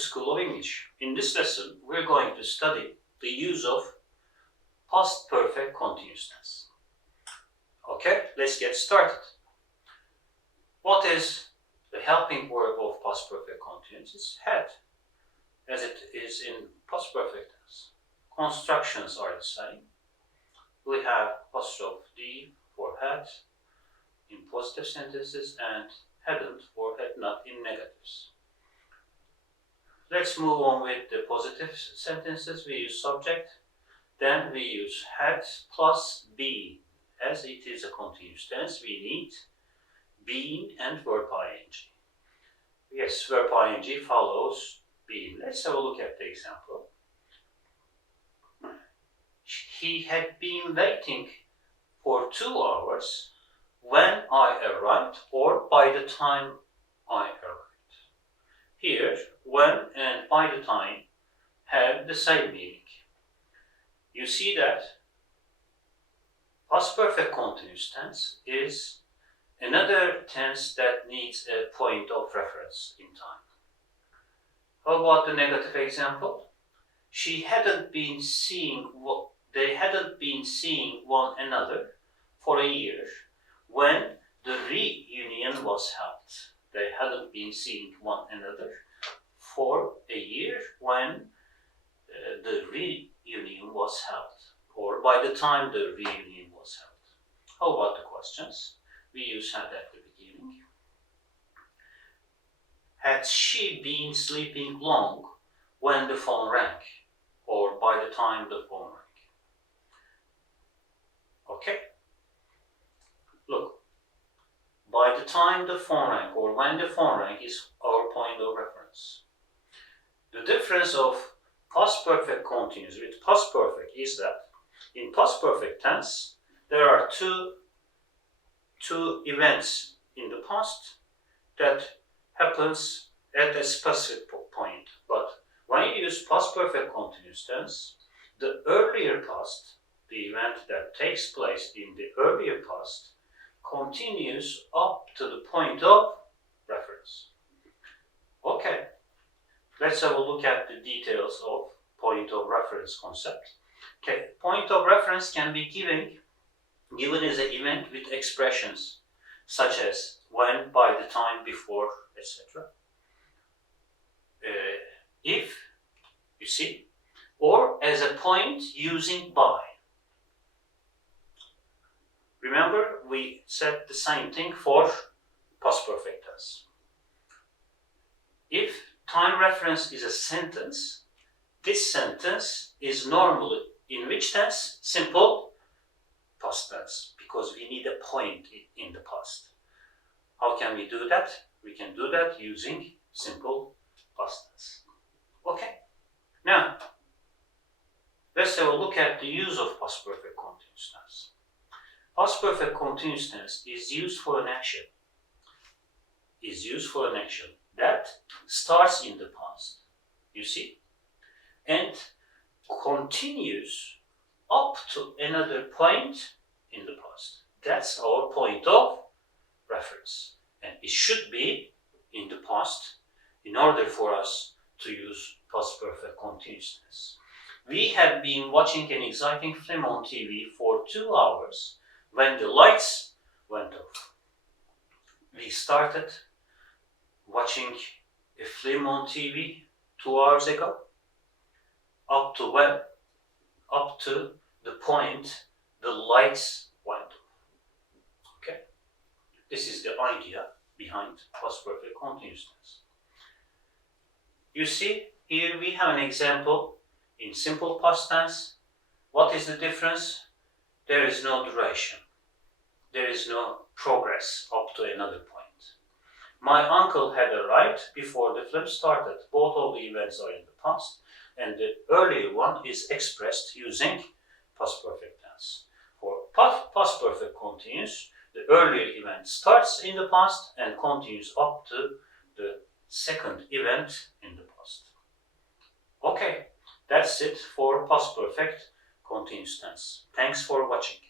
School of English. In this lesson, we're going to study the use of past perfect continuous tense. Okay, let's get started. What is the helping verb of past perfect continuous? It's had, as it is in past perfect tense. Constructions are the same. We have apostrophe D for had in positive sentences and hadn't for had not in negatives. Let's move on with the positive sentences. We use subject, then we use had plus been. As it is a continuous tense, we need been and verb ing. Yes, verb ing follows been. Let's have a look at the example. He had been waiting for 2 hours when I arrived, or by the time I arrived. Here, when and by the time have the same meaning. You see that past perfect continuous tense is another tense that needs a point of reference in time. How about the negative example? They hadn't been seeing one another for a year when the reunion was held. They hadn't been seeing one another for a year when the reunion was held, or by the time the reunion was held. How about the questions? We use had at the beginning. Had she been sleeping long when the phone rang, or by the time the phone rang? Okay. Look, by the time the phone rang or when the phone rang is our point of reference. The difference of past perfect continuous with past perfect is that in past perfect tense there are two events in the past that happens at a specific point. But when you use past perfect continuous tense, the earlier past, the event that takes place in the earlier past, continues up to the point of reference. Okay, let's have a look at the details of point of reference concept. Okay, point of reference can be given as an event with expressions such as when, by the time, before, etc. If, you see, or as a point using by. Remember, we said the same thing for past perfect tense. If time reference is a sentence, this sentence is normally in which tense? Simple past tense, because we need a point in the past. How can we do that? We can do that using simple past tense. Okay. Now, let's have a look at the use of past perfect continuous tense. Past perfect continuous tense is used for an action. That starts in the past, you see, and continues up to another point in the past. That's our point of reference. And it should be in the past in order for us to use past perfect continuous tense. We had been watching an exciting film on TV for 2 hours when the lights went off. We started watching a film on TV 2 hours ago, up to when? Up to the point the lights went off. Okay? This is the idea behind past perfect continuous tense. You see, here we have an example in simple past tense. What is the difference? There is no duration. There is no progress up to another point. My uncle had arrived before the film started. Both of the events are in the past, and the earlier one is expressed using past perfect tense. For past perfect continuous, the earlier event starts in the past and continues up to the second event in the past. Okay, that's it for past perfect continuous tense. Thanks for watching.